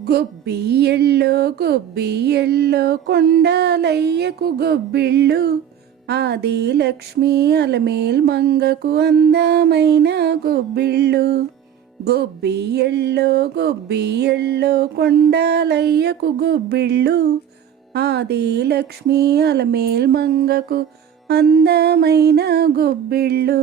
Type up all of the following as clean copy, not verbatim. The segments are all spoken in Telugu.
గొబ్బియ్యల్లో గొబ్బియ్యల్లో కొండాలయ్యకు గొబ్బిళ్ళు, ఆది లక్ష్మి అలమేల్ మంగకు అందమైన గొబ్బిళ్ళు. గొబ్బియ్యల్లో గొబ్బియ్యల్లో కొండాలయ్యకు గొబ్బిళ్ళు, ఆది లక్ష్మి అలమేల్ మంగకు అందమైన గొబ్బిళ్ళు.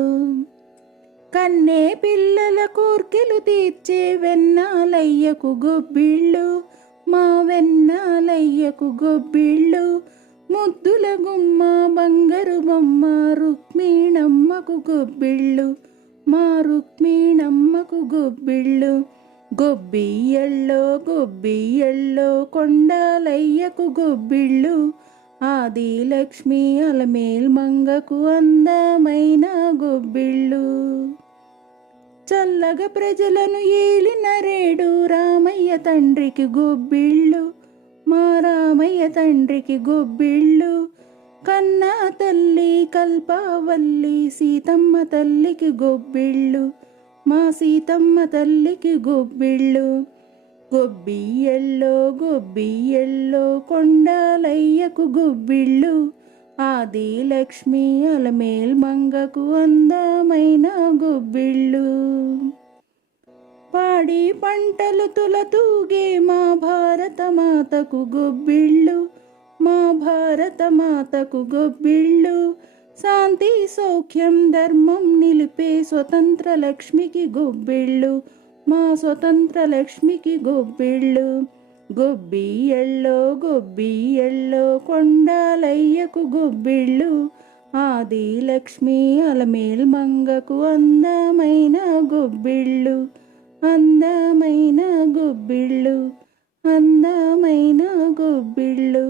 కన్నే పిల్లల కోర్కెలు తీర్చే వెన్నాలయ్యకు గొబ్బిళ్ళు, మా వెన్నాలయ్యకు గొబ్బిళ్ళు. ముద్దుల గుమ్మ బంగారు బొమ్మ రుక్మిణమ్మకు గొబ్బిళ్ళు, మా రుక్మిణమ్మకు గొబ్బిళ్ళు. గొబ్బియ్యల్లో గొబ్బియ్యల్లో కొండాలయ్యకు గొబ్బిళ్ళు, ఆది లక్ష్మి అలమేల్ మంగకు అందమైన గొబ్బిళ్ళు. చల్లగా ప్రజలను ఏలిన రేడు రామయ్య తండ్రికి గొబ్బిళ్ళు, మా రామయ్య తండ్రికి గొబ్బిళ్ళు. కన్నా తల్లి కల్పవల్లి సీతమ్మ తల్లికి గొబ్బిళ్ళు, మా సీతమ్మ తల్లికి గొబ్బిళ్ళు. గొబ్బియ్యల్లో గొబ్బియ్యల్లో కొండాలయ్యకు గొబ్బిళ్ళు, ఆది లక్ష్మి అలమేల్ మంగకు అందమైన గొబ్బిళ్ళు. పాడి పంటలు తులతూగే మా భారత మాతకు గొబ్బిళ్ళు, మా భారత మాతకు గొబ్బిళ్ళు. శాంతి సౌఖ్యం ధర్మం నిలిపే స్వతంత్ర లక్ష్మికి గొబ్బిళ్ళు, మా స్వతంత్ర లక్ష్మికి గొబ్బిళ్ళు. గొబ్బియ్యల్లో గొబ్బియ్యల్లో కొండాలయ్యకు గొబ్బిళ్ళు, ఆది లక్ష్మి అలమేల్ మంగకు అందమైన గొబ్బిళ్ళు, అందమైన గొబ్బిళ్ళు, అందమైన గొబ్బిళ్ళు.